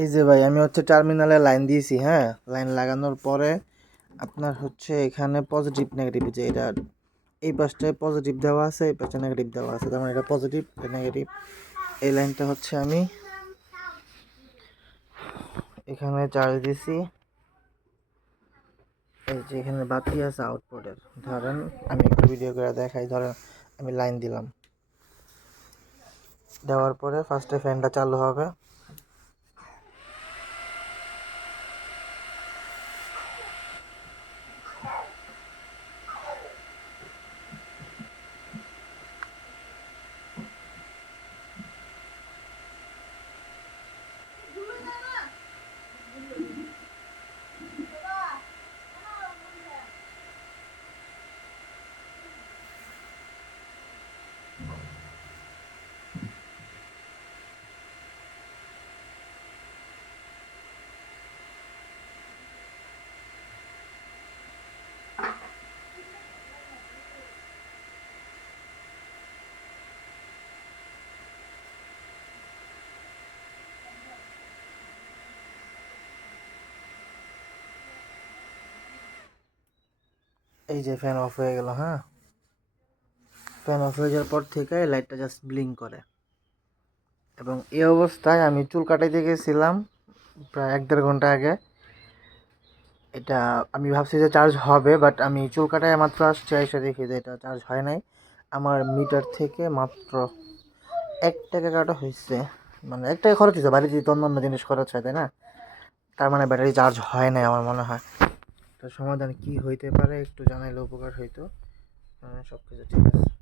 এই যে ভাই আমি হচ্ছে টার্মিনালে লাইন দিয়েছি, হ্যাঁ। লাইন লাগানোর পরে আপনার হচ্ছে এখানে পজিটিভ নেগেটিভ, যে এটা এই পাশটায় পজিটিভ দেওয়া আছে, এই পাশটা নেগেটিভ দেওয়া আছে, তার মানে এটা পজিটিভ, এটা নেগেটিভ। এই লাইনটা হচ্ছে আমি এখানে চার্জ দিছি। এই যে এখানে বাতি আছে আউটপুটের, ধরেন আমি একটু ভিডিও করে দেখাই। ধরেন আমি লাইন দিলাম, দেওয়ার পরে ফার্স্টে ফ্যানটা চালু হবে। এই যে ফ্যান অফ হয়ে গেল, হ্যাঁ। ফ্যান অফ হয়ে যাওয়ার পর থেকে লাইটটা জাস্ট ব্লিঙ্ক করে। এবং এই অবস্থায় আমি চুল কাটাইতে গেছিলাম প্রায় 1-1.5 ঘন্টা আগে। এটা আমি ভাবছি যে চার্জ হবে, বাট আমি চুল কাটায় মাত্র আসছি, এসে দেখি যে এটা চার্জ হয় নাই। আমার মিটার থেকে মাত্র 1 টাকা কাটা হয়েছে, মানে 1 টাকা খরচ হয়েছে। বাড়িতে তো অন্য অন্য জিনিস খরচ হয়, তাই না? তার মানে ব্যাটারি চার্জ হয় নাই আমার মনে হয়। তো সমাধান কি হইতে পারে একটু জানাইলে উপকার হইতো। সব কিছু ঠিক আছে।